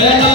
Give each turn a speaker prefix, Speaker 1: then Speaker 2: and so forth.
Speaker 1: 예.